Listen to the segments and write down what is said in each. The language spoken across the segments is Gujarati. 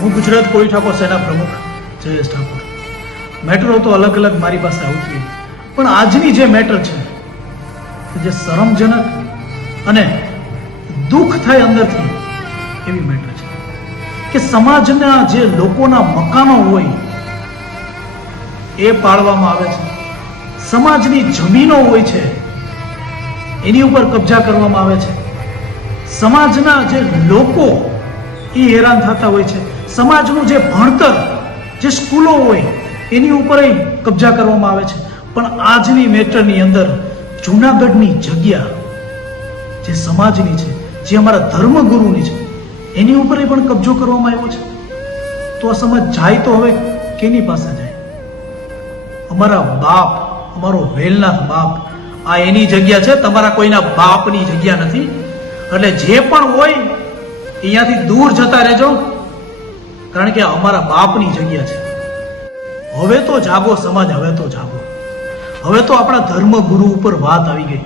હું ગુજરાત કોળી ઠાકોર સેના પ્રમુખ જયેશ ઠાકોર. મેટરો તો અલગ અલગ મારી પાસે આવતી, પણ આજની જે મેટર છે, જે શરમજનક અને દુઃખ થાય અંદરથી એવી મેટર છે કે સમાજના જે લોકોના મકાનો હોય એ પાડવામાં આવે છે, સમાજની જમીનો હોય છે એની ઉપર કબજા કરવામાં આવે છે, સમાજના જે લોકો એ હેરાન થતા હોય છે, સમાજનું જે ભણતર, જે સ્કૂલો હોય એની ઉપર કબજા કરવામાં આવે છે. પણ આજની મેટરની અંદર જૂનાગઢની જગ્યા જે સમાજની છે, જે અમારા ધર્મગુરુની છે, એની ઉપર પણ કબજો કરવામાં આવ્યો છે. તો આ સમાજ જાય તો હવે કેની પાસે જાય? અમારા બાપ, અમારો વેલનાથ બાપ, આ એની જગ્યા છે, તમારા કોઈના બાપની જગ્યા નથી. એટલે જે પણ હોય અહીંયાથી દૂર જતા રહેજો, કારણ કે અમારા બાપની જગ્યા છે. હવે તો જાગો સમાજ, હવે તો જાગો. હવે તો આપણા ધર્મગુરુ ઉપર વાત આવી ગઈ.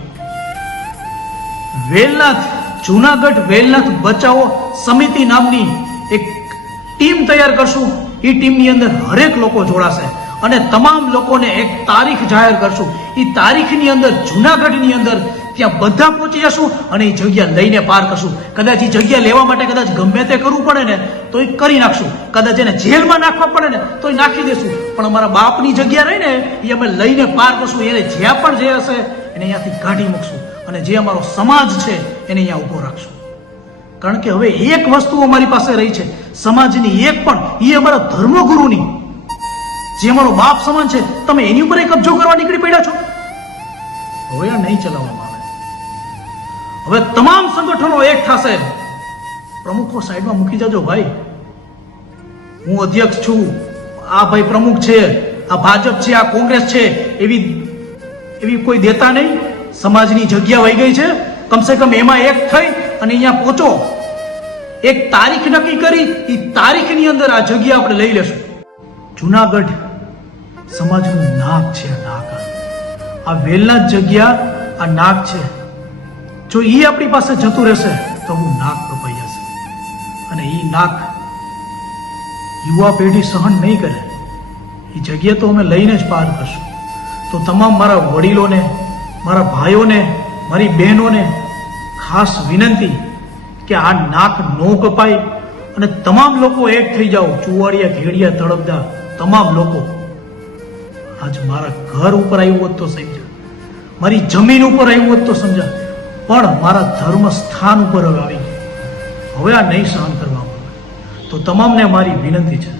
વેલનાથ, જૂનાગઢ વેલનાથ બચાવો સમિતિ નામની એક ટીમ તૈયાર કરશું. એ ટીમની અંદર હરેક લોકો જોડાશે અને તમામ લોકોને એક તારીખ જાહેર કરશું. એ તારીખની અંદર જૂનાગઢની અંદર ત્યાં બધા પહોંચી જશું અને એ જગ્યા લઈને પાર કરશું. કદાચ એ જગ્યા લેવા માટે કદાચ ગમે તે કરવું પડે ને તો એ કરી નાખશું. કદાચ એને જેલમાં નાખવા પડે ને તો એ નાખી દેશું. પણ અમારા બાપની જગ્યા રહી ને એ અમે લઈને પાર કરશું. એને જ્યાં પણ જે હશે એને અહીંયાથી કાઢી મૂકશું અને જે અમારો સમાજ છે એને અહીંયા ઉભો રાખશું. કારણ કે હવે એક વસ્તુ અમારી પાસે રહી છે સમાજની, એક પણ, એ અમારા ધર્મગુરુની, જે અમારો બાપ સમાન છે. તમે એની ઉપર કબજો કરવા નીકળી પડ્યા છો. હવે આ નહીં ચલાવવામાં આવે. હવે તમામ સંગઠનો એક થશે. પ્રમુખો સાઈડમાં મૂકી જજો ભાઈ. હું અધ્યક્ષ છું, આ ભાઈ પ્રમુખ છે, આ ભાજપ છે, આ કોંગ્રેસ છે, એવી કોઈ દેતા નહીં. સમાજની જગ્યા વહી ગઈ છે, કમસે કમ એમાં એક થઈ અને અહીંયા પહોંચો. એક તારીખ નક્કી કરી, એ તારીખની અંદર આ જગ્યા આપણે લઈ લેશું. જૂનાગઢ સમાજનું નાક છે, આ નાક. આ વેલનાથ જગ્યા આ નાક છે. જો એ આપણી પાસે જતું રહેશે તો હું નાક કપાઈ જશે અને એ નાક યુવા પેઢી સહન નહીં કરે. એ જગ્યા તો અમે લઈને જ પાર કરશું. તો તમામ મારા વડીલોને, મારા ભાઈઓને, મારી બહેનોને ખાસ વિનંતી કે આ નાક નો કપાય અને તમામ લોકો એક થઈ જાઓ. ચુવાડિયા, ઘેડિયા, તળપદા તમામ લોકો. આજ મારા ઘર ઉપર આવ્યું હોત તો સમજા, મારી જમીન ઉપર આવ્યું હોત તો સમજા, પણ મારા ધર્મ સ્થાન ઉપર હવે આવી ગયું. હવે આ નહીં સહન કરવામાં આવે. તો તમામને મારી વિનંતી છે